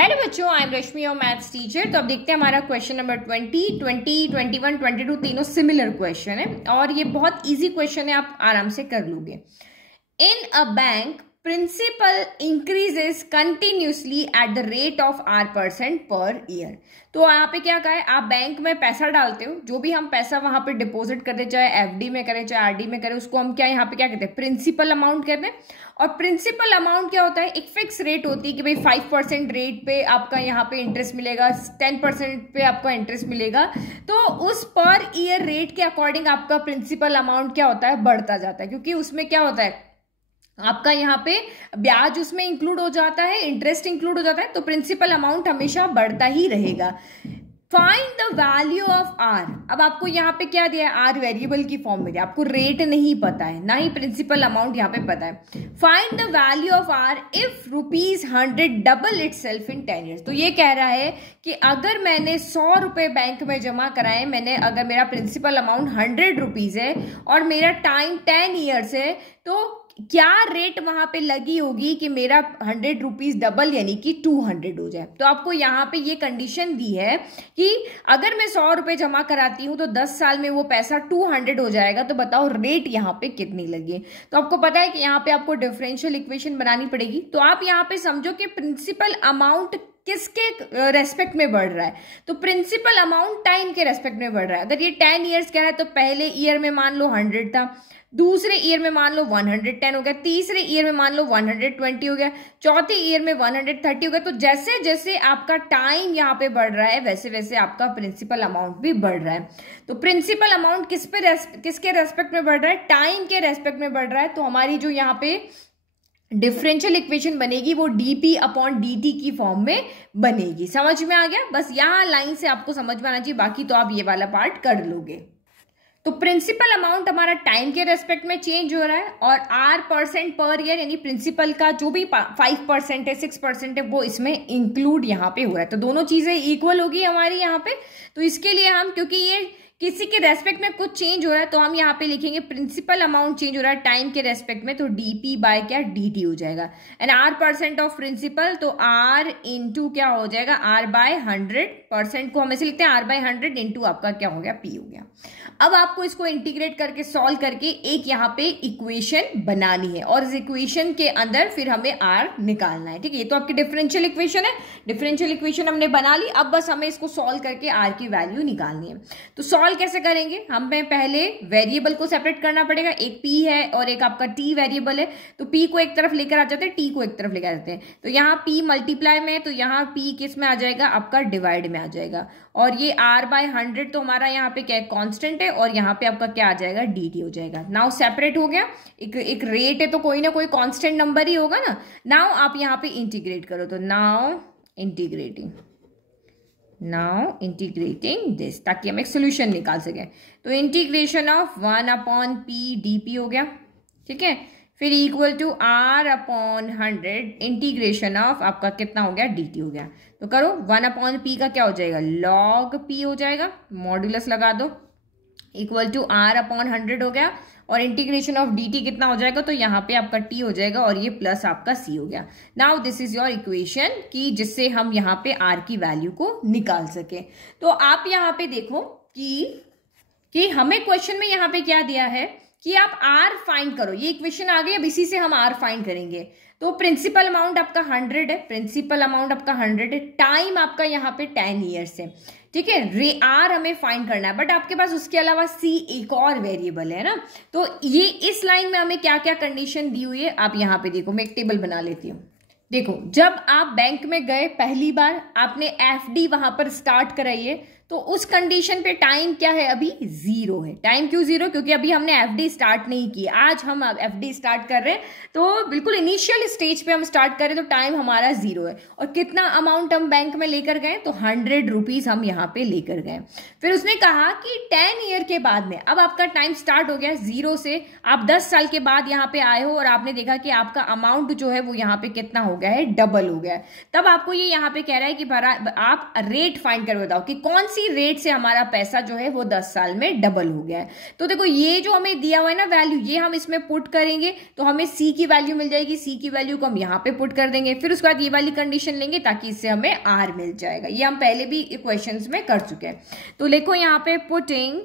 Hello बच्चों, I am रश्मि और maths teacher. तो अब देखते हैं हमारा क्वेश्चन नंबर 20, 21, 22 तीनों सिमिलर क्वेश्चन है और ये बहुत इजी क्वेश्चन है, आप आराम से कर लोगे। In a bank principal increases continuously at the rate of R% per year. तो यहाँ पे क्या कहा है, आप बैंक में पैसा डालते हो, जो भी हम पैसा वहां पे डिपॉजिट करते, चाहे FD में करें चाहे RD में करें, उसको हम क्या यहाँ पे क्या कहते हैं, प्रिंसिपल अमाउंट कहते हैं। और प्रिंसिपल अमाउंट क्या होता है, एक फिक्स रेट होती है कि भाई 5% रेट पे आपका यहाँ पे इंटरेस्ट मिलेगा, 10% पे आपका इंटरेस्ट मिलेगा। तो उस पर ईयर रेट के अकॉर्डिंग आपका प्रिंसिपल अमाउंट क्या होता है, बढ़ता जाता है, क्योंकि उसमें क्या होता है, आपका यहाँ पे ब्याज उसमें इंक्लूड हो जाता है, इंटरेस्ट इंक्लूड हो जाता है, तो प्रिंसिपल अमाउंट हमेशा बढ़ता ही रहेगा। Find the value of R। अब आपको यहाँ पे क्या दिया है, R वेरिएबल की फॉर्म में दिया, आपको रेट नहीं पता है, ना ही प्रिंसिपल अमाउंट यहाँ पे पता है। Find the value of R if ₹100 double it self in 10 years. तो ये कह रहा है कि अगर मैंने 100 रुपए बैंक में जमा कराए, अगर मेरा प्रिंसिपल अमाउंट 100 रुपीज है और मेरा टाइम 10 ईयर्स है, तो क्या रेट वहां पे लगी होगी कि मेरा 100 रुपीज डबल यानी कि 200 हो जाए। तो आपको यहाँ पे ये कंडीशन दी है कि अगर मैं 100 रुपए जमा कराती हूं तो 10 साल में वो पैसा 200 हो जाएगा। तो बताओ रेट यहाँ पे कितनी लगी। तो आपको पता है कि यहाँ पे आपको डिफरेंशियल इक्वेशन बनानी पड़ेगी। तो आप यहाँ पे समझो कि प्रिंसिपल अमाउंट किसके रेस्पेक्ट में बढ़ रहा है, तो प्रिंसिपल अमाउंट टाइम के रेस्पेक्ट में बढ़ रहा है। अगर ये 10 ईयर्स कह रहा है तो पहले ईयर में मान लो 100 था, दूसरे ईयर में मान लो 110 हो गया, तीसरे ईयर में मान लो 120 हो गया, चौथे ईयर में 130 हो गया। तो जैसे जैसे आपका टाइम यहाँ पे बढ़ रहा है वैसे वैसे आपका प्रिंसिपल अमाउंट भी बढ़ रहा है। तो प्रिंसिपल अमाउंट किसके रेस्पेक्ट में बढ़ रहा है, टाइम के रेस्पेक्ट में बढ़ रहा है। तो हमारी जो यहाँ पे डिफरेंशियल इक्वेशन बनेगी वो dp/dt की फॉर्म में बनेगी। समझ में आ गया? बस यहाँ लाइन से आपको समझ में आना चाहिए, बाकी तो आप ये वाला पार्ट कर लोगे। तो प्रिंसिपल अमाउंट हमारा टाइम के रेस्पेक्ट में चेंज हो रहा है और R% पर ईयर यानी प्रिंसिपल का जो भी 5% है 6% है वो इसमें इंक्लूड यहाँ पे हो रहा है। तो दोनों चीजें इक्वल होगी हमारी यहाँ पे। तो इसके लिए हम, क्योंकि ये किसी के रेस्पेक्ट में कुछ चेंज हो रहा है, तो हम यहाँ पे लिखेंगे प्रिंसिपल अमाउंट चेंज हो रहा है टाइम के रेस्पेक्ट में, तो dp/dt हो जाएगा। एंड R% ऑफ प्रिंसिपल, तो R इंटू क्या हो जाएगा, R/100%। को हम ऐसे लिखते हैं R/100 इंटू आपका क्या हो गया, P हो गया। अब आपको इसको इंटीग्रेट करके सॉल्व करके एक यहाँ पे इक्वेशन बनानी है और इस इक्वेशन के अंदर फिर हमें R निकालना है। ठीक है, ये तो आपकी डिफरेंशियल इक्वेशन है। डिफरेंशियल इक्वेशन हमने बना ली, अब बस हमें इसको सॉल्व करके R की वैल्यू निकालनी है। तो सॉल्व कैसे करेंगे, हमें पहले वेरिएबल को सेपरेट करना पड़ेगा। एक P है और एक आपका T वेरिएबल है, तो P को एक तरफ लेकर आ जाते हैं, T को एक तरफ लेकर आ जाते हैं। तो यहाँ P मल्टीप्लाई में है, तो यहाँ P किस में आ जाएगा, आपका डिवाइड में आ जाएगा। और ये R/100 तो हमारा यहाँ पे क्या है, कांस्टेंट है, और यहाँ पे आपका क्या आ जाएगा, dt हो जाएगा। नाउ सेपरेट हो गया, एक रेट है तो कोई ना कोई कांस्टेंट नंबर ही होगा ना। नाउ आप यहाँ पे इंटीग्रेट करो, तो नाउ इंटीग्रेटिंग दिस, ताकि हम एक सोल्यूशन निकाल सकें। तो इंटीग्रेशन ऑफ 1/p dp हो गया। ठीक है, फिर equal to R/100 integration of आपका कितना हो गया, dt हो गया। तो करो 1/p का क्या हो जाएगा, log p हो जाएगा, मॉड्यूलस लगा दो, इक्वल टू R/100 हो गया। और इंटीग्रेशन ऑफ dt कितना हो जाएगा, तो यहाँ पे आपका t हो जाएगा और ये प्लस आपका c हो गया। Now this is your equation की जिससे हम यहाँ पे r की वैल्यू को निकाल सके। तो आप यहाँ पे देखो कि हमें क्वेश्चन में यहाँ पे क्या दिया है कि आप R फाइंड करो। ये इक्वेशन आ गई, अब इसी से हम R फाइंड करेंगे। तो प्रिंसिपल अमाउंट आपका 100 है, प्रिंसिपल अमाउंट आपका 100 है, टाइम आपका यहाँ पे 10 ईयर्स है। ठीक है, R हमें फाइंड करना है, बट आपके पास उसके अलावा C एक और वेरिएबल है ना। तो ये इस लाइन में हमें क्या क्या कंडीशन दी हुई है आप यहाँ पे देखो, मैं एक टेबल बना लेती हूँ। देखो, जब आप बैंक में गए पहली बार, आपने FD वहां पर स्टार्ट कराई है, तो उस कंडीशन पे टाइम क्या है, अभी 0 है। टाइम क्यों 0? क्योंकि अभी हमने FD स्टार्ट नहीं की। आज हम FD स्टार्ट कर रहे हैं, तो बिल्कुल इनिशियल स्टेज पे हम स्टार्ट कर रहे हैं, तो टाइम हमारा 0 है। और कितना अमाउंट हम बैंक में लेकर गए, तो 100 रुपीज हम यहाँ पे लेकर गए। फिर उसने कहा कि 10 ईयर के बाद में, अब आपका टाइम स्टार्ट हो गया 0 से, आप 10 साल के बाद यहाँ पे आए हो और आपने देखा कि आपका अमाउंट जो है वो यहाँ पे कितना हो गया है, डबल हो गया है। तब आपको ये यहाँ पे कह रहा है कि आप रेट फाइंड कर बताओ कि कौन सी सी रेट से हमारा पैसा जो है वो 10 साल में डबल हो गया है। तो देखो ये जो हमें दिया हुआ है ना वैल्यू, ये हम इसमें पुट करेंगे तो हमें सी की वैल्यू मिल जाएगी। सी की वैल्यू को हम यहाँ पे पुट कर देंगे, फिर उसके बाद ये वाली कंडीशन लेंगे ताकि इससे हमें आर मिल जाएगा। ये हम पहले भी क्वेश्चंस में कर चुके हैं। तो देखो यहाँ पे पुटिंग,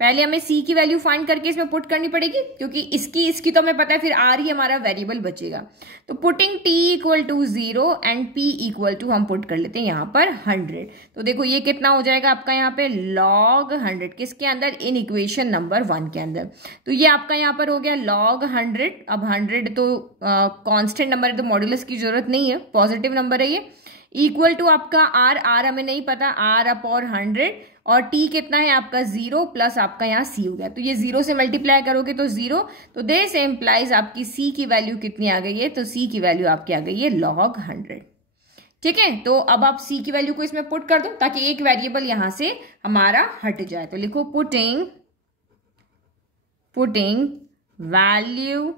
पहले हमें सी की वैल्यू फाइंड करके इसमें पुट करनी पड़ेगी क्योंकि इसकी तो हमें पता है, फिर आर ही हमारा वेरिएबल बचेगा। तो putting t equal to 0 and p equal to हम पुट कर लेते हैं यहाँ पर 100। तो देखो ये कितना हो जाएगा आपका यहाँ पे log 100, किसके अंदर, इन इक्वेशन नंबर 1 के अंदर। तो ये आपका यहाँ पर हो गया log 100। अब 100 तो कांस्टेंट नंबर है तो मॉड्यूलस की जरूरत नहीं है, पॉजिटिव नंबर है ये। इक्वल टू आपका आर हमें नहीं पता, आर अपॉन 100, और टी कितना है आपका 0 प्लस आपका यहाँ सी हो गया। तो ये 0 से मल्टीप्लाई करोगे तो 0, तो दिस इम्प्लाइज आपकी सी की वैल्यू कितनी आ गई है, तो सी की वैल्यू आपकी आ गई है log 100। ठीक है, तो अब आप सी की वैल्यू को इसमें पुट कर दो ताकि एक वेरिएबल यहां से हमारा हट जाए। तो लिखो putting value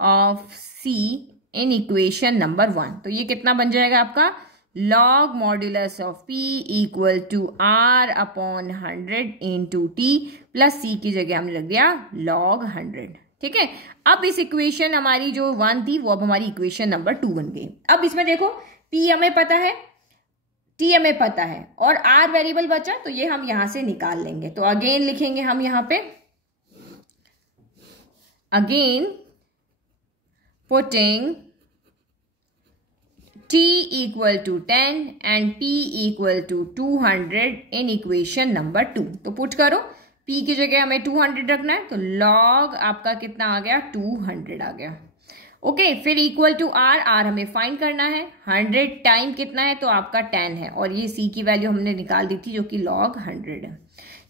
of C in equation number 1। तो ये कितना बन जाएगा आपका, log modulus of p equal to r upon 100 into T plus C की जगह हमने रख दिया log 100। ठीक है, अब इस इक्वेशन हमारी जो 1 थी वो अब हमारी इक्वेशन नंबर 2 बन गई। अब इसमें देखो p हमें पता है, t हमें पता है और r वेरिएबल बचा, तो ये हम यहां से निकाल लेंगे। तो अगेन लिखेंगे हम यहां पे, again putting t equal to 10 and p equal to 200 in equation number 2। तो पुट करो, p की जगह हमें 200 रखना है, तो log आपका कितना आ गया, 200 आ गया। ओके, फिर इक्वल टू r हमें फाइंड करना है, 100 टाइम कितना है, तो आपका 10 है, और ये c की वैल्यू हमने निकाल दी थी जो कि log 100 है।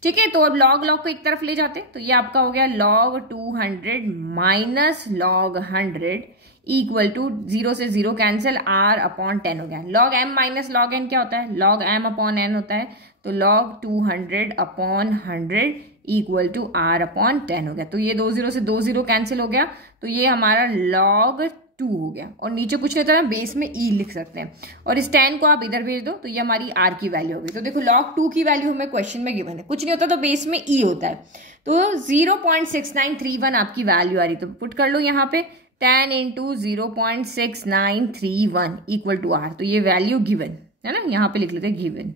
ठीक है, तो अब log को एक तरफ ले जाते हैं, तो ये आपका हो गया log 200 minus log 100 equal to 0 से 0 कैंसिल, r अपॉन 10 हो गया। log m minus log n क्या होता है, log m अपॉन n होता है। तो log 200 upon 100 equal to r upon 10 हो गया। तो ये 2 0 से 2 0 कैंसिल हो गया, तो ये हमारा log 2 हो गया। और नीचे कुछ नहीं होता, बेस में e लिख सकते हैं, और इस 10 को आप इधर भेज दो, तो ये हमारी r की वैल्यू हो गई। तो देखो log 2 की वैल्यू हमें क्वेश्चन में गिवन है, कुछ नहीं होता तो बेस में e होता है। तो 0.6931 आपकी वैल्यू आ रही, तो पुट कर लो यहाँ पे 10 इंटू 0.6931 इक्वल टू r। तो ये वैल्यू गिवन है ना, यहाँ पे लिख लेते हैं गिवन।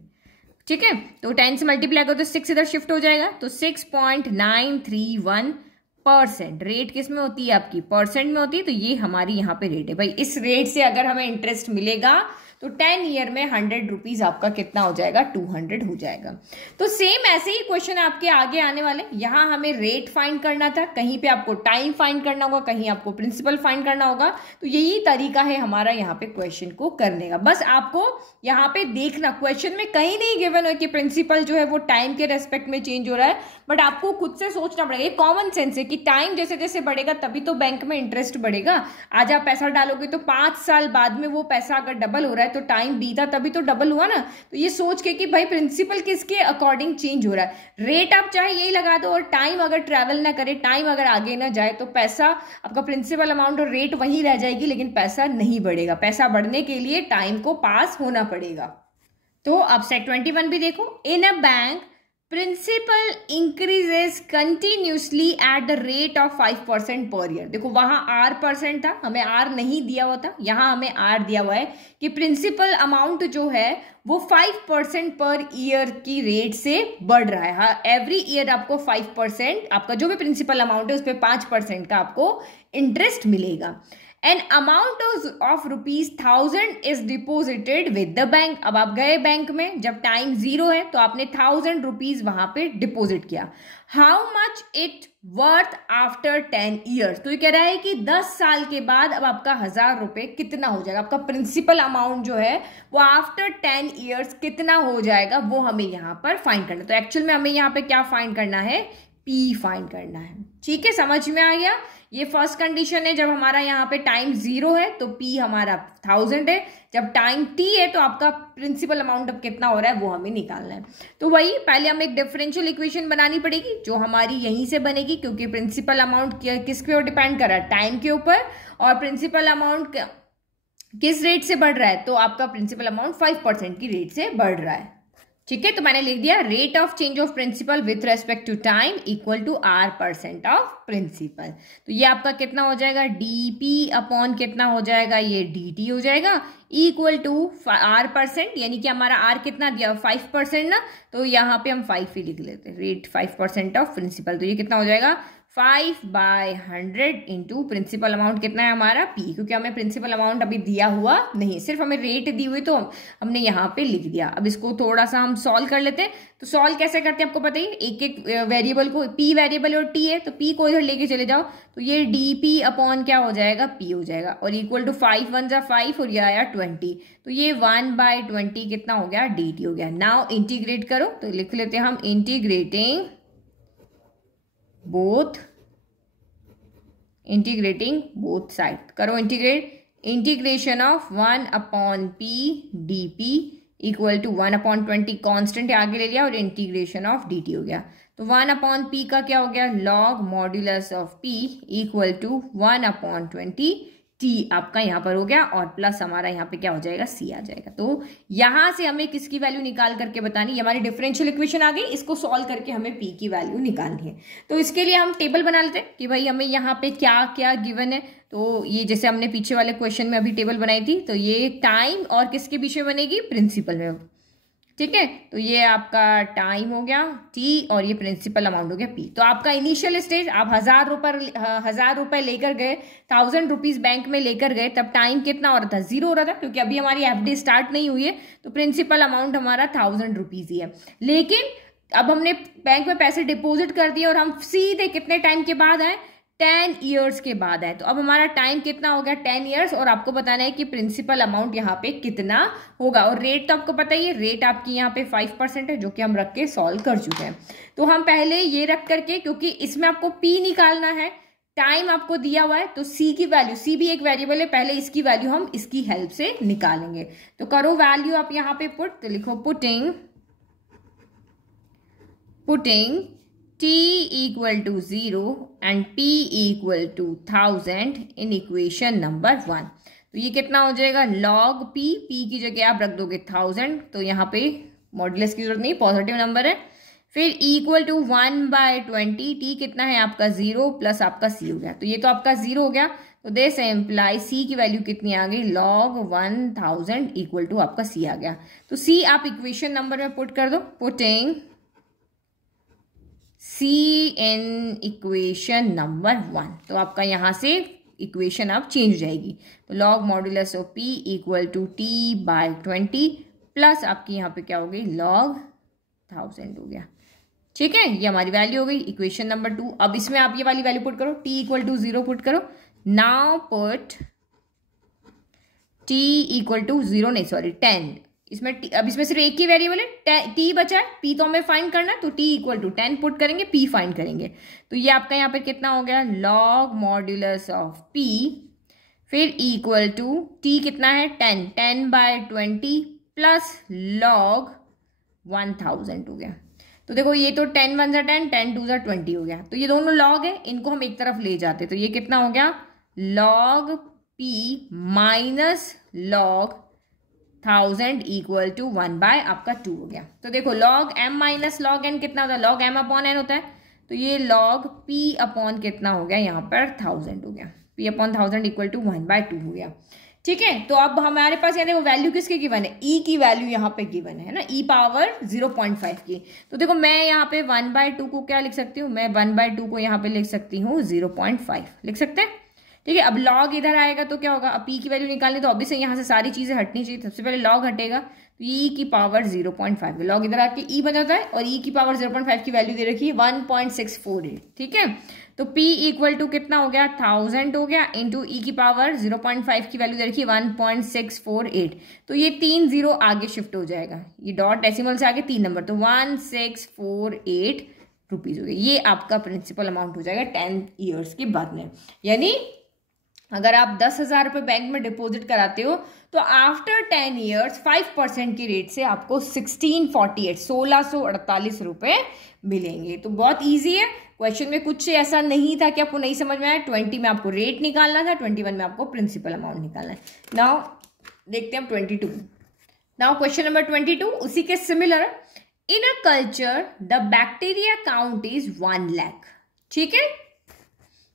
ठीक है, तो 10 से मल्टीप्लाई करो तो 6 इधर शिफ्ट हो जाएगा, तो 6.931%। रेट किस में होती है आपकी, परसेंट में होती है, तो ये हमारी यहाँ पे रेट है भाई। इस रेट से अगर हमें इंटरेस्ट मिलेगा तो 10 ईयर में 100 रुपीज आपका कितना हो जाएगा, 200 हो जाएगा। तो सेम ऐसे ही क्वेश्चन आपके आगे आने वाले। यहाँ हमें रेट फाइंड करना था, कहीं पे आपको टाइम फाइंड करना होगा, कहीं आपको प्रिंसिपल फाइंड करना होगा। तो यही तरीका है हमारा यहाँ पे क्वेश्चन को करने का। बस आपको यहाँ पे देखना, क्वेश्चन में कहीं नहीं गिवन है कि प्रिंसिपल जो है वो टाइम के रेस्पेक्ट में चेंज हो रहा है, बट आपको खुद से सोचना पड़ेगा। ये कॉमन सेंस है कि टाइम जैसे जैसे बढ़ेगा तभी तो बैंक में इंटरेस्ट बढ़ेगा। आज आप पैसा डालोगे तो 5 साल बाद में वो पैसा अगर डबल हो रहा है तो टाइम बीता तभी तो डबल हुआ ना। तो ये सोच के कि भाई प्रिंसिपल किसके अकॉर्डिंग चेंज हो रहा है, रेट आप चाहे यही लगा दो, और टाइम अगर ट्रैवल ना करे, टाइम अगर आगे ना जाए, तो पैसा आपका प्रिंसिपल अमाउंट और रेट वहीं रह जाएगी, लेकिन पैसा नहीं बढ़ेगा। पैसा बढ़ने के लिए टाइम को पास होना पड़ेगा। तो अब सेट 21 भी देखो, in a bank principal increases continuously at the rate of 5% per year. देखो वहां r परसेंट था, हमें r नहीं दिया हुआ था, यहां हमें r दिया हुआ है कि प्रिंसिपल अमाउंट जो है वो 5% पर ईयर की रेट से बढ़ रहा है। हाँ, एवरी ईयर आपको 5%, आपका जो भी प्रिंसिपल अमाउंट है उस पर 5% का आपको इंटरेस्ट मिलेगा। An amount of ₹1000 is deposited with the bank. अब आप गए बैंक में, जब टाइम 0 है तो आपने 1000 रुपीज वहां पे डिपोजिट किया। How much it worth after 10 years. तो ये कह रहा है कि 10 साल के बाद अब आपका 1000 रुपए कितना हो जाएगा, आपका प्रिंसिपल अमाउंट जो है वो आफ्टर 10 ईयर्स कितना हो जाएगा, वो हमें यहाँ पर फाइंड करना है। तो एक्चुअल में हमें यहाँ पे क्या फाइंड करना है, पी फाइंड करना है। ठीक है, समझ में आ गया। ये फर्स्ट कंडीशन है, जब हमारा यहाँ पे टाइम 0 है तो P हमारा 1000 है, जब टाइम T है तो आपका प्रिंसिपल अमाउंट अब कितना हो रहा है वो हमें निकालना है। तो वही पहले हमें एक डिफरेंशियल इक्वेशन बनानी पड़ेगी जो हमारी यहीं से बनेगी, क्योंकि प्रिंसिपल अमाउंट किस पे डिपेंड कर रहा है, टाइम के ऊपर, और प्रिंसिपल अमाउंट किस रेट से बढ़ रहा है, तो आपका प्रिंसिपल अमाउंट 5% की रेट से बढ़ रहा है। ठीक है, तो मैंने लिख दिया rate of change of principal with respect to time equal to R% of principal. तो ये आपका कितना हो जाएगा, dp अपॉन कितना हो जाएगा, ये dt हो जाएगा इक्वल टू R%, यानी कि हमारा R कितना दिया 5% ना, तो यहाँ पे हम 5 ही लिख लेते हैं, रेट 5% ऑफ प्रिंसिपल। तो ये कितना हो जाएगा 5/100 इंटू प्रिंसिपल अमाउंट कितना है हमारा P, क्योंकि हमें प्रिंसिपल अमाउंट अभी दिया हुआ नहीं, सिर्फ हमें रेट दी हुई, तो हमने यहाँ पे लिख दिया। अब इसको थोड़ा सा हम सॉल्व कर लेते हैं। तो सॉल्व कैसे करते हैं आपको पता ही, एक एक वेरिएबल को, P वेरिएबल और T है तो P को इधर लेके चले जाओ, तो ये dP अपॉन क्या हो जाएगा P हो जाएगा, और इक्वल टू 5 1 जा 5 और ये आया 20, तो ये 1/20 कितना हो गया dt हो गया। नाउ इंटीग्रेट करो, तो लिख लेते हैं हम इंटीग्रेटिंग बोथ साइड, करो integration of 1/p dp equal to 1/20 constant आगे ले लिया और इंटीग्रेशन ऑफ dt हो गया। तो 1/p का क्या हो गया, log modulus of p equal to 1/20 t आपका यहाँ पर हो गया, और प्लस हमारा यहाँ पे क्या हो जाएगा c आ जाएगा। तो यहाँ से हमें किसकी वैल्यू निकाल करके बतानी, ये हमारी डिफरेंशियल इक्वेशन आ गई, इसको सॉल्व करके हमें p की वैल्यू निकालनी है। तो इसके लिए हम टेबल बना लेते हैं कि भाई हमें यहाँ पे क्या क्या गिवन है। तो ये जैसे हमने पीछे वाले क्वेश्चन में अभी टेबल बनाई थी, तो ये टाइम और किसके बीच में बनेगी, प्रिंसिपल में, ठीक है। तो ये आपका टाइम हो गया t और ये प्रिंसिपल अमाउंट हो गया p। तो आपका इनिशियल स्टेज, आप 1000 रुपए लेकर गए, 1000 रुपीज बैंक में लेकर गए, तब टाइम कितना हो रहा था, 0 हो रहा था, क्योंकि अभी हमारी FD स्टार्ट नहीं हुई है, तो प्रिंसिपल अमाउंट हमारा 1000 रुपीज ही है। लेकिन अब हमने बैंक में पैसे डिपॉजिट कर दिए और हम सीधे कितने टाइम के बाद आए, 10 ईयर्स के बाद है। तो अब हमारा टाइम कितना हो गया 10 ईयर्स, और आपको बताना है कि प्रिंसिपल अमाउंट यहाँ पे कितना होगा। और रेट तो आपको पता ही है, रेट आपकी यहाँ पे 5% है, जो कि हम रख के सॉल्व कर चुके हैं। तो हम पहले ये रख करके, क्योंकि इसमें आपको P निकालना है, टाइम आपको दिया हुआ है, तो C की वैल्यू, C भी एक वेरिएबल है, पहले इसकी वैल्यू हम इसकी हेल्प से निकालेंगे। तो करो वैल्यू आप यहाँ पे पुट, तो लिखो putting t equal to 0 and p equal to 1000 in equation number 1। तो ये कितना हो जाएगा, log p की जगह आप रख दोगे 1000, तो यहाँ पे मॉड्यूलस की जरूरत नहीं, पॉजिटिव नंबर है। फिर इक्वल टू 1/20, t कितना है आपका 0 प्लस आपका c हो गया, तो ये तो आपका 0 हो गया। तो दिस एम्प्लाई c की वैल्यू कितनी आ गई, log 1000 इक्वल टू आपका c आ गया। तो c आप इक्वेशन नंबर में पुट कर दो, putting C in equation number 1, तो आपका यहाँ से इक्वेशन अब चेंज हो जाएगी। तो log modulus of P equal to t/20 plus आपकी यहाँ पे क्या हो गई, log 1000 हो गया, ठीक है। ये हमारी वैल्यू हो गई इक्वेशन नंबर 2। अब इसमें आप ये वाली वैल्यू पुट करो, t इक्वल टू 0 पुट करो। Now put t equal to 0 नहीं सॉरी 10, इसमें अब इसमें सिर्फ एक ही वेरिएबल है, t बचा है, p तो हमें फाइंड करना है, तो t इक्वल टू 10 पुट करेंगे, p फाइंड करेंगे। तो ये आपका यहाँ पे कितना हो गया, लॉग मॉड्यूलस ऑफ p, फिर इक्वल टू t कितना है 10/20 प्लस लॉग 1000 हो गया। तो देखो ये तो 10 1 जा 10, 10 2 जा 20 हो गया, तो ये दोनों लॉग है, इनको हम एक तरफ ले जाते, तो ये कितना हो गया, log p minus log 1000 equal to 1/, आपका 2 हो गया। तो देखो log m minus log n कितना होता है, log m अपॉन n होता है, तो ये log p अपॉन कितना हो गया, यहाँ पर 1000 हो गया, p अपॉन 1000 इक्वल टू 1/2 हो गया, ठीक है। तो अब हमारे पास यहाँ देखो वैल्यू किसकी गिवन है, e की वैल्यू यहाँ पे गिवन है ना, e पावर 0.5 की। तो देखो मैं यहाँ पे 1/2 को क्या लिख सकती हूँ, मैं 1/2 को यहाँ पे लिख सकती हूँ 0.5 लिख सकते हैं, ठीक है। अब log इधर आएगा तो क्या होगा, अब p की वैल्यू निकालनी, तो ऑब्वियसली यहाँ से सारी चीजें हटनी चाहिए, सबसे पहले log हटेगा, तो e की पावर 0.5, log इधर आके e बन जाता है, और e की पावर 0.5 की वैल्यू दे रखी है 1648, ठीक है। तो p इक्वल टू कितना हो गया 1000 हो गया, इंटू e की पावर 0.5 की वैल्यू दे रखी है 1648, तो ये 3 0 आगे शिफ्ट हो जाएगा, ये डॉट डेसिमल से आगे 3 नंबर, तो 1648 रुपीज हो गए। ये आपका प्रिंसिपल अमाउंट हो जाएगा 10 ईयर्स के बाद में। यानी अगर आप 10,000 रुपये बैंक में डिपॉजिट कराते हो तो आफ्टर 10 ईयर्स 5% की रेट से आपको 1648 रुपये मिलेंगे। तो बहुत इजी है, क्वेश्चन में कुछ ऐसा नहीं था कि आपको नहीं समझ में आया। 20 में आपको रेट निकालना था, 21 में आपको प्रिंसिपल अमाउंट निकालना है। नाउ देखते हैं हम 22। नाउ क्वेश्चन नंबर 22 उसी के similar, in a culture the bacteria count is 1 lakh. ठीक है,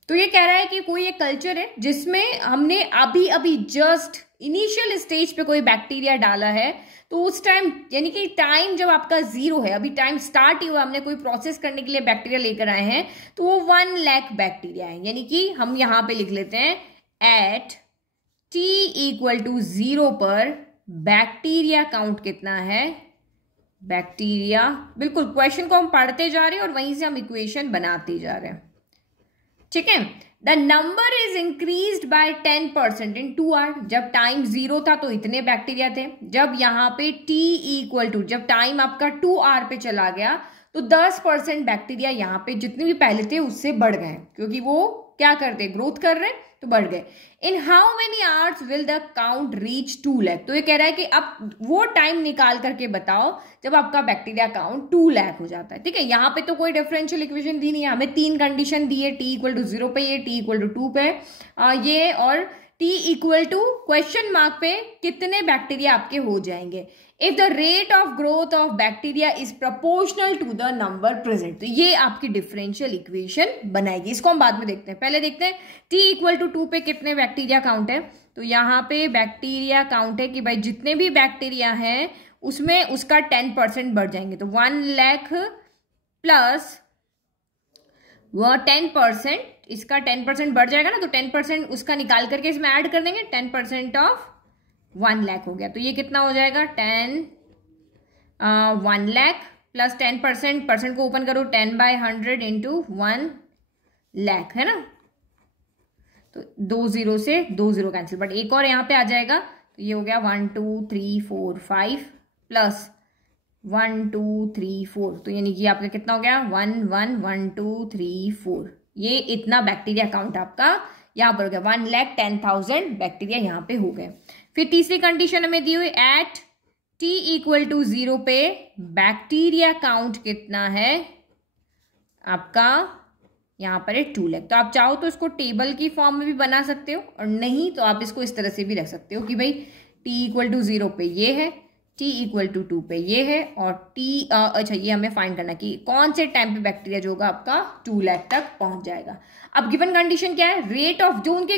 तो ये कह रहा है कि कोई एक कल्चर है जिसमें हमने अभी अभी जस्ट इनिशियल स्टेज पे कोई बैक्टीरिया डाला है, तो उस टाइम यानी कि टाइम जब आपका 0 है, अभी टाइम स्टार्ट ही हुआ, हमने कोई प्रोसेस करने के लिए बैक्टीरिया लेकर आए हैं, तो वो 1 लाख बैक्टीरिया है। यानी कि हम यहां पे लिख लेते हैं एट t इक्वल टू 0 पर बैक्टीरिया काउंट कितना है, बैक्टीरिया, बिल्कुल क्वेश्चन को हम पढ़ते जा रहे हैं और वहीं से हम इक्वेशन बनाते जा रहे हैं। ठीक है, the number is increased by 10% in 2 hour. जब टाइम 0 था तो इतने बैक्टीरिया थे, जब यहाँ पे t इक्वल टू, जब टाइम आपका 2 आवर पे चला गया तो 10% बैक्टीरिया यहाँ पे जितने भी पहले थे उससे बढ़ गए, क्योंकि वो क्या करते, ग्रोथ कर रहे हैं तो बढ़ गए। In how many hours will the count reach 2 lakh. तो ये कह रहा है कि अब वो टाइम निकाल करके बताओ जब आपका बैक्टीरिया काउंट 2 लाख हो जाता है। ठीक है, यहाँ पे तो कोई डिफरेंशियल इक्वेशन दी नहीं है, हमें 3 कंडीशन दी है, t इक्वल टू 0 पे ये, t इक्वल टू 2 पे ये, और t equal to question mark पे कितने बैक्टीरिया आपके हो जाएंगे। If the rate of growth of bacteria is proportional to the number present, तो ये आपकी डिफरेंशियल इक्वेशन बनाएगी। इसको हम बाद में देखते हैं, पहले देखते हैं t इक्वल टू 2 पे कितने बैक्टीरिया काउंट है। तो यहाँ पे बैक्टीरिया काउंट है कि भाई जितने भी बैक्टीरिया हैं उसमें उसका 10% बढ़ जाएंगे, तो 1 लाख प्लस वह 10%, इसका 10% बढ़ जाएगा ना, तो 10% उसका निकाल करके इसमें ऐड कर देंगे, 10% ऑफ 1 लाख हो गया, तो ये कितना हो जाएगा 1 लाख प्लस 10%, परसेंट को ओपन करो, 10/100 इंटू 1 लाख है ना, तो 2 0 से 2 0 कैंसिल, बट एक और यहाँ पे आ जाएगा, तो ये हो गया 1 2 3 4 5 प्लस 1 2 3 4, तो यानी कि आपका कितना हो गया 1 1 1 2 3 4, ये इतना बैक्टीरिया काउंट आपका यहाँ पर हो गया, 1,10,000 बैक्टीरिया यहाँ पे हो गए। फिर तीसरी कंडीशन हमें दी हुई, एट t इक्वल टू 0 पे बैक्टीरिया काउंट कितना है आपका, यहाँ पर है 2 लाख। तो आप चाहो तो इसको टेबल की फॉर्म में भी बना सकते हो, और नहीं तो आप इसको इस तरह से भी रख सकते हो कि भाई t इक्वल टू 0 पे ये है, t इक्वल टू 2 पे ये है, और अच्छा ये हमें फाइंड करना कि कौन से टाइम पे बैक्टीरिया जो होगा आपका 2 लाख तक पहुंच जाएगा। अब गिवन कंडीशन क्या है, रेट ऑफ, जो उनके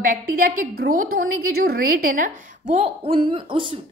बैक्टीरिया के ग्रोथ होने की जो रेट है ना, वो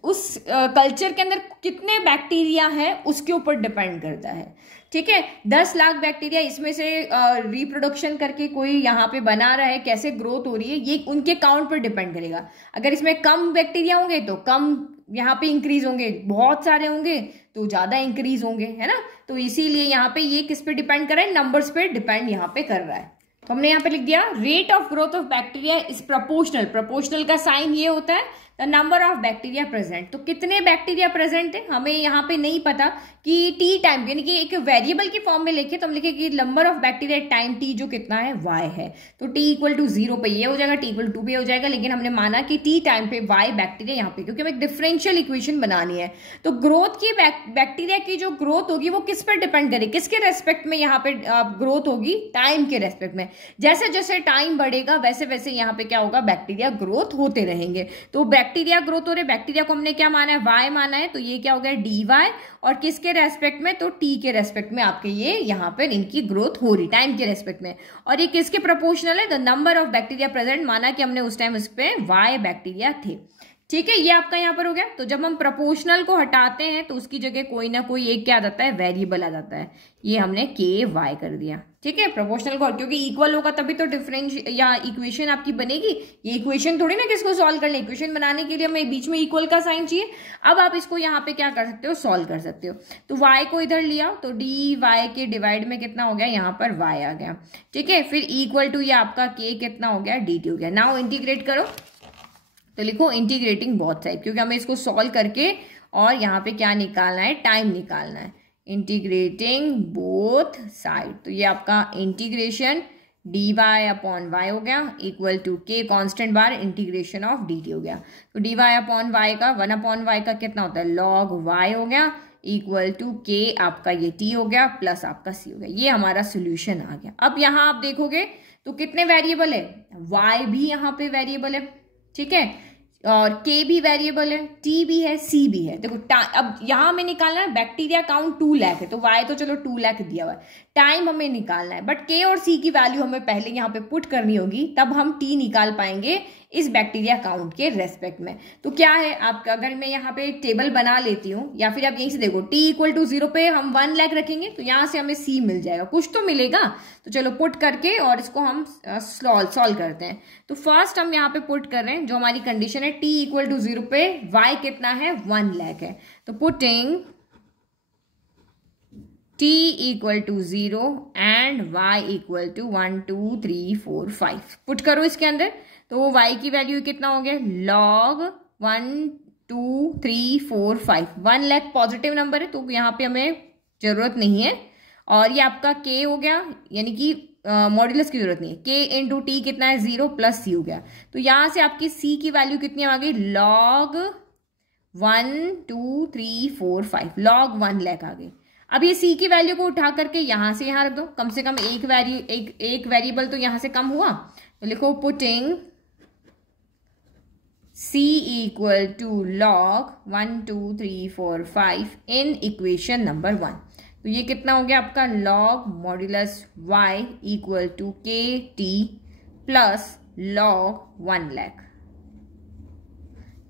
उस कल्चर के अंदर कितने बैक्टीरिया है उसके ऊपर डिपेंड करता है। ठीक है, 10 लाख बैक्टीरिया इसमें से रिप्रोडक्शन करके कोई यहाँ पे बना रहा है, कैसे ग्रोथ हो रही है ये उनके काउंट पर डिपेंड करेगा। अगर इसमें कम बैक्टीरिया होंगे तो कम यहाँ पे इंक्रीज होंगे, बहुत सारे होंगे तो ज्यादा इंक्रीज होंगे, है ना। तो इसीलिए यहाँ पे ये किस पे डिपेंड कर रहा है, नंबर्स पे डिपेंड यहाँ पे कर रहा है। तो हमने यहाँ पे लिख दिया rate of growth of bacteria is proportional, proportional का साइन ये होता है the number of bacteria present. तो कितने बैक्टीरिया प्रेजेंट है हमें यहाँ पे नहीं पता कि टी टाइम, यानी कि एक वेरिएबल की फॉर्म में लिखे तो हम लिखे कि number of bacteria time T जो कितना है y है, तो t इक्वल टू 0 पे ये हो जाएगा, t इक्वल टू 2 पे हो जाएगा, लेकिन हमने माना कि t टाइम पे y बैक्टीरिया यहाँ पे, क्योंकि हमें एक डिफरेंशियल इक्वेशन बनानी है। तो ग्रोथ की बैक्टीरिया की जो ग्रोथ होगी वो किस पर डिपेंड करे, किसके रेस्पेक्ट में यहाँ पे ग्रोथ होगी, टाइम के रेस्पेक्ट में। जैसे जैसे टाइम बढ़ेगा वैसे वैसे यहाँ पे क्या होगा, बैक्टीरिया ग्रोथ होते रहेंगे। तो बैक्टीरिया ग्रोथ हो रहे, बैक्टीरिया को हमने क्या माना है, y माना है, तो ये क्या हो गया dy, और किसके रेस्पेक्ट में, तो t के रेस्पेक्ट में आपके ये यहाँ पर इनकी ग्रोथ हो रही टाइम के रेस्पेक्ट में। और ये किसके प्रोपोर्शनल है, the number of bacteria present, माना कि हमने उस टाइम उस पे y बैक्टीरिया थे। ठीक है, ये आपका यहाँ पर हो गया। तो जब हम प्रोपोर्शनल को हटाते हैं तो उसकी जगह कोई ना कोई एक क्या आ जाता है, वेरिएबल आ जाता है, ये हमने ky कर दिया। ठीक है, प्रोपोर्शनल को, क्योंकि इक्वल होगा तभी तो डिफरेंस या इक्वेशन आपकी बनेगी। ये इक्वेशन थोड़ी ना किसको सॉल्व करना, इक्वेशन बनाने के लिए हमें बीच में इक्वल का साइन चाहिए। अब आप इसको यहाँ पे क्या कर सकते हो, सॉल्व कर सकते हो। तो y को इधर लिया तो dy के डिवाइड में कितना हो गया, यहाँ पर y आ गया। ठीक है, फिर इक्वल टू ये आपका k कितना हो गया, dt हो गया। नाउ इंटीग्रेट करो, तो लिखो इंटीग्रेटिंग बोथ साइड, क्योंकि हमें इसको सॉल्व करके और यहाँ पे क्या निकालना है, टाइम निकालना है। इंटीग्रेटिंग बोथ साइड, तो ये आपका इंटीग्रेशन dy अपॉन y हो गया इक्वल टू k कांस्टेंट बार इंटीग्रेशन ऑफ dt हो गया। तो dy अपॉन y का 1 अपॉन y का कितना होता है, log y हो गया इक्वल टू k आपका ये t हो गया प्लस आपका c हो गया। ये हमारा सोल्यूशन आ गया। अब यहाँ आप देखोगे तो कितने वेरिएबल है, y भी यहाँ पे वेरिएबल है। ठीक है, और k भी वेरिएबल है, t भी है, c भी है। देखो अब यहाँ हमें निकालना है बैक्टीरिया काउंट 2 लाख है, तो y तो चलो 2 लाख दिया हुआ है, टाइम हमें निकालना है, बट k और c की वैल्यू हमें पहले यहाँ पे पुट करनी होगी, तब हम t निकाल पाएंगे इस बैक्टीरिया काउंट के रेस्पेक्ट में। तो क्या है आपका, अगर मैं यहाँ पे एक टेबल बना लेती हूँ, या फिर आप यहीं से देखो t इक्वल टू 0 पे हम 1 लाख रखेंगे, तो यहाँ से हमें c मिल जाएगा, कुछ तो मिलेगा। तो चलो पुट करके और इसको हम सॉल्व करते हैं। तो फर्स्ट हम यहाँ पे पुट कर रहे हैं जो हमारी कंडीशन है, t इक्वल टू 0 पे y कितना है, 1 लाख है। तो putting t equal to 0 and y equal to 1 2 3 4 5 put करो इसके अंदर। तो y की वैल्यू कितना हो गया, log 1 2 3 4 5, 1 लाख पॉजिटिव नंबर है तो यहाँ पे हमें जरूरत नहीं है। और ये आपका k हो गया, यानी कि मॉड्यूलस की जरूरत नहीं है, k इंटू टी कितना है, 0 प्लस c हो गया। तो यहाँ से आपकी c की वैल्यू कितनी आ गई, log 1 2 3 4 5, log 1 लाख आ गई। अब ये c की वैल्यू को उठा करके यहाँ से यहाँ रख दो, कम से कम एक वेरिएबल तो यहाँ से कम हुआ। तो लिखो putting c equal to log 1 2 3 4 5 in equation number 1। तो ये कितना हो गया आपका, log modulus y equal to k t plus log 1 lakh,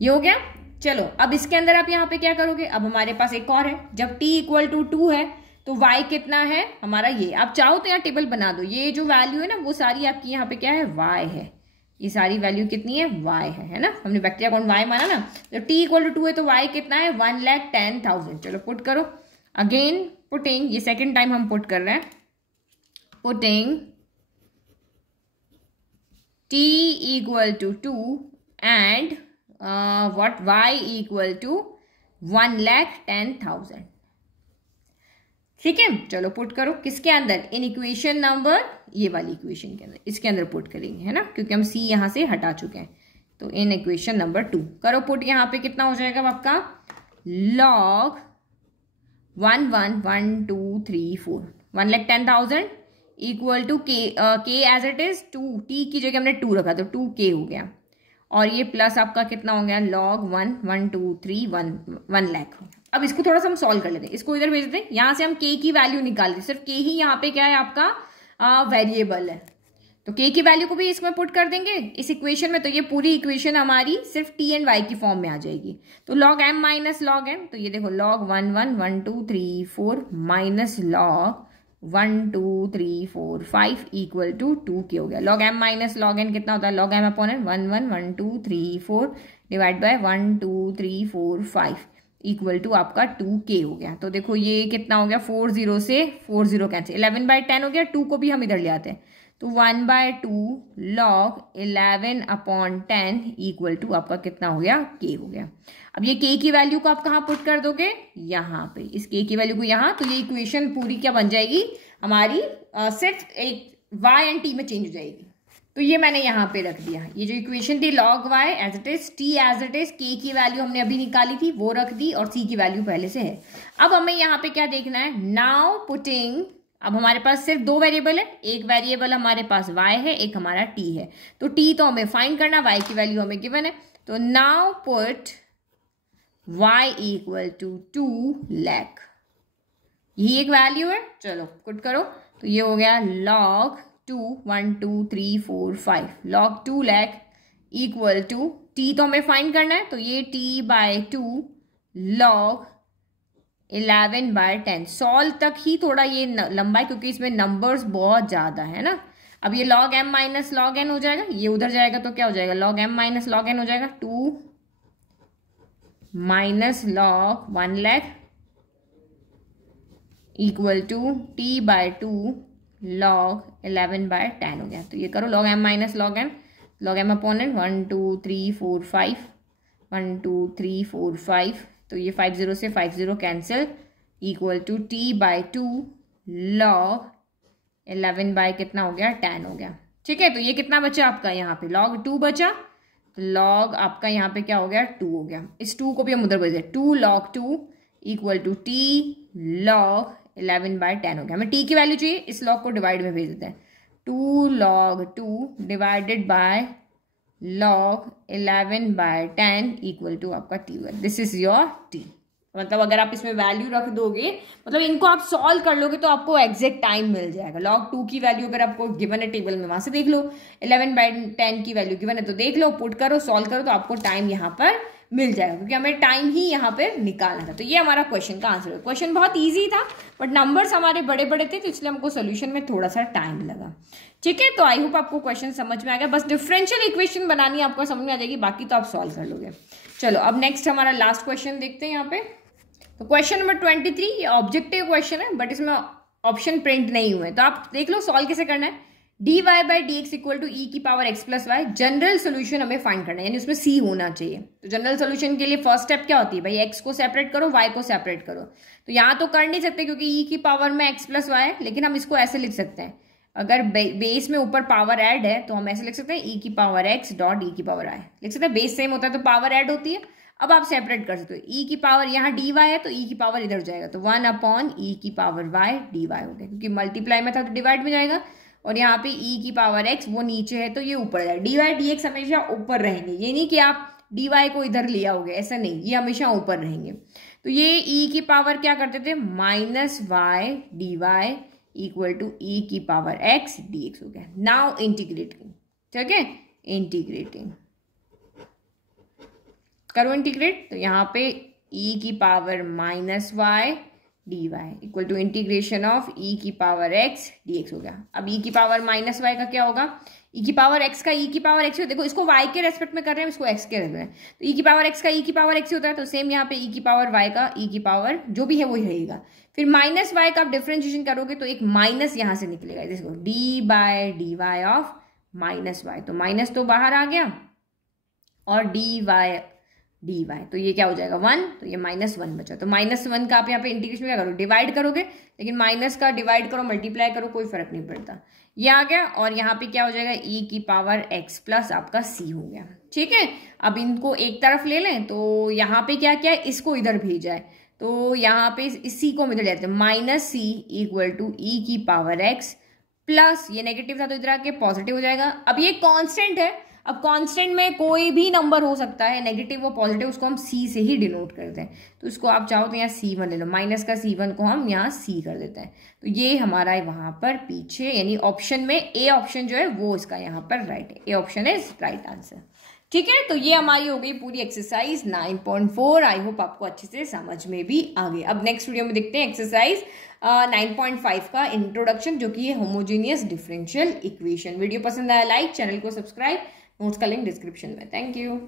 ये हो गया। चलो अब इसके अंदर आप यहाँ पे क्या करोगे, अब हमारे पास एक और है, जब t इक्वल टू 2 है तो y कितना है हमारा, ये आप चाहो तो यहाँ टेबल बना दो, ये जो वैल्यू है ना वो सारी आपकी यहाँ पे क्या है, y है, ये सारी वैल्यू कितनी है, y है ना, हमने बैक्टीरिया काउंट y माना ना। तो t इक्वल टू 2 है तो y कितना है, 1,10,000। चलो पुट करो, अगेन पुटिंग, ये सेकेंड टाइम हम पुट कर रहे हैं, putting t equal to 2 and what y equal to 1,10,000। ठीक है, चलो पुट करो किसके अंदर, इन इक्वेशन नंबर, ये वाली इक्वेशन के अंदर, इसके अंदर पुट करेंगे, है ना, क्योंकि हम c यहां से हटा चुके हैं। तो इन इक्वेशन नंबर 2 करो पुट, यहाँ पे कितना हो जाएगा आपका, log 1 1 1 2 3 4, 1,10,000 equal to k as it is 2, t की जगह हमने 2 रखा तो 2k हो गया, और ये प्लस आपका कितना हो गया, log 1 1 2 3 1 लाख। अब इसको थोड़ा सा हम सॉल्व कर लेते हैं, इसको इधर भेज दें, यहाँ से हम k की वैल्यू निकाल दें, सिर्फ k ही यहाँ पे क्या है आपका वेरिएबल है, तो k की वैल्यू को भी इसमें पुट कर देंगे इस इक्वेशन में। तो ये पूरी इक्वेशन हमारी सिर्फ t एंड y की फॉर्म में आ जाएगी। तो log m minus log n, तो ये देखो log 1 1 1 2 3 4 minus log 1 2 3 4 5 equal to 2k हो गया। log m minus log n कितना होता है, log m upon n, 1 1 1 2 3 4 divide by 1 2 3 4 5 equal to आपका 2k हो गया। तो देखो ये कितना हो गया, 4 0 से 4 0 कैंसिल, 11/10 हो गया, 2 को भी हम इधर ले आते हैं, तो 1/2 log 11 अपॉन 10 इक्वल टू आपका कितना हो गया, k हो गया। अब ये k की वैल्यू को आप कहाँ पुट कर दोगे, यहाँ पे, इस k की वैल्यू को यहाँ, तो ये इक्वेशन पूरी क्या बन जाएगी हमारी, सिर्फ एक y एंड t में चेंज हो जाएगी। तो ये मैंने यहाँ पे रख दिया, ये जो इक्वेशन थी log y as it is, t as it is, k की वैल्यू हमने अभी निकाली थी वो रख दी, और c की वैल्यू पहले से है। अब हमें यहाँ पे क्या देखना है, नाउ पुटिंग, अब हमारे पास सिर्फ 2 वेरिएबल है, एक वेरिएबल हमारे पास y है, एक हमारा t है। तो t तो हमें फाइंड करना, y की वैल्यू हमें गिवन है, तो now put y equal to 2 lakh, यही एक वैल्यू है। चलो पुट करो, तो ये हो गया log 2 1 2 3 4 5 log 2 lakh equal to, t तो हमें फाइंड करना है, तो ये t/2 log 11/10। सॉल्व तक ही थोड़ा ये लंबा है क्योंकि इसमें नंबर्स बहुत ज्यादा है ना। अब ये log m minus log n हो जाएगा, ये उधर जाएगा तो क्या हो जाएगा, log m minus log n हो जाएगा, 2 minus log 1 lakh equal to t/2 log 11/10 हो गया। तो ये करो log m minus log n, log m upon n, 1 2 3 4 5 1 2 3 4 5, तो ये 5 0 से 5 0 cancel equal to t/2 log 11 कितना हो गया, 10 हो गया। ठीक है, तो ये कितना बचा आपका, यहाँ पे log 2 बचा, तो log आपका यहाँ पे क्या हो गया, 2 हो गया। इस 2 को भी हम उधर भेज दें, 2 log 2 equal to t log 11/10 हो गया। हमें t की वैल्यू चाहिए, इस log को डिवाइड में भेज देते हैं, 2 log 2 divided by log 11/10 equal to आपका टी हुआ। This is your t. मतलब अगर आप इसमें वैल्यू रख दोगे, मतलब इनको आप सॉल्व कर लोगे तो आपको एग्जैक्ट टाइम मिल जाएगा। log 2 की वैल्यू अगर आपको गिवन है टेबल में, वहां से देख लो। 11/10 की वैल्यू गिवन है तो देख लो, पुट करो, सॉल्व करो, तो आपको टाइम यहाँ पर मिल जाएगा, क्योंकि हमें टाइम ही यहाँ पे निकालना था। तो ये हमारा क्वेश्चन का आंसर है। क्वेश्चन बहुत ईजी था, बट नंबर्स हमारे बड़े बड़े थे, तो इसलिए हमको सोल्यूशन में थोड़ा सा टाइम लगा। ठीक है, तो आई होप आपको क्वेश्चन समझ में आ गया। बस डिफरेंशियल इक्वेशन बनानी आपको समझ में आ जाएगी, बाकी तो आप सॉल्व कर लोगे। चलो अब नेक्स्ट हमारा लास्ट क्वेश्चन देखते हैं यहाँ पे। तो क्वेश्चन नंबर 23, ये ऑब्जेक्टिव क्वेश्चन है, बट इसमें ऑप्शन प्रिंट नहीं हुए, तो आप देख लो सॉल्व कैसे करना है। dy/dx इक्वल टू ई की power x plus y, general solution हमें फाइंड करना है, यानी उसमें c होना चाहिए। तो जनरल सोल्यूशन के लिए फर्स्ट स्टेप क्या होती है भाई, x को सेपरेट करो, y को सेपरेट करो। तो यहाँ तो कर नहीं सकते क्योंकि e की पावर में x प्लस वाई है, लेकिन हम इसको ऐसे लिख सकते हैं, अगर बेस में ऊपर पावर ऐड है तो हम ऐसे लिख सकते हैं e की पावर x डॉट e की पावर i, लिख सकते हैं। बेस सेम होता है तो पावर ऐड होती है। अब आप सेपरेट कर सकते हो, e की पावर यहाँ dy है तो e की पावर इधर जाएगा, तो 1/e की पावर y dy हो गया, क्योंकि मल्टीप्लाई में था तो डिवाइड में जाएगा। और यहाँ पे e की पावर x वो नीचे है तो ये ऊपर जाएगा। dy/dx हमेशा ऊपर रहेंगे, ये नहीं कि आप dy को इधर ले आओगे, ऐसा नहीं, ये हमेशा ऊपर रहेंगे। तो ये e की पावर क्या करते थे, -y dy equal to e की पावर x dx हो गया। नाउ इंटीग्रेटिंग, ठीक है, इंटीग्रेटिंग करो इंटीग्रेट, तो यहाँ पे e की power -y dy equal to integration of e की पावर x dx हो गया। अब e की पावर -y का क्या होगा, e की पावर x का e की पावर x, देखो इसको y के रेस्पेक्ट में कर रहे हैं, इसको x के रेस्पेक्ट में, तो e की पावर x का e की पावर x होता है, तो सेम यहाँ पे e की पावर y का e की पावर जो भी है वही रहेगा। फिर -y का आप डिफ्रेंशिएशन करोगे तो एक माइनस यहाँ से निकलेगा, देखो d/dy ऑफ -y, तो माइनस तो बाहर आ गया, और dy, तो ये क्या हो जाएगा 1, तो ये -1 बचा। तो -1 का आप यहाँ पे इंटीग्रेशन क्या करो, डिवाइड करोगे, लेकिन माइनस का डिवाइड करो मल्टीप्लाई करो कोई फर्क नहीं पड़ता, ये आ गया। और यहाँ पे क्या हो जाएगा, e की पावर x प्लस आपका c हो गया। ठीक है, अब इनको एक तरफ ले लें, तो यहाँ पे क्या क्या है, इसको इधर भेजा है, तो यहाँ पे इस c को मिल जाते हैं, -c इक्वल टू e की पावर x प्लस, ये नेगेटिव था तो इधर आके पॉजिटिव हो जाएगा। अब ये कांस्टेंट है, अब कांस्टेंट में कोई भी नंबर हो सकता है, नेगेटिव और पॉजिटिव, उसको हम c से ही डिनोट करते हैं। तो इसको आप चाहो तो यहाँ c1 ले लो, माइनस का c1 को हम यहाँ c कर देते हैं। तो ये हमारा वहां पर पीछे, यानी ऑप्शन में ए ऑप्शन जो है वो इसका यहाँ पर राइट है, A option is right answer. ठीक है, तो ये हमारी हो गई पूरी एक्सरसाइज 9.4। आई होप आपको अच्छे से समझ में भी आ गई। अब नेक्स्ट वीडियो में देखते हैं एक्सरसाइज 9.5 का इंट्रोडक्शन, जो कि है होमोजेनियस डिफरेंशियल इक्वेशन। वीडियो पसंद आया लाइक, चैनल को सब्सक्राइब, नोट्स का लिंक डिस्क्रिप्शन में। Thank you.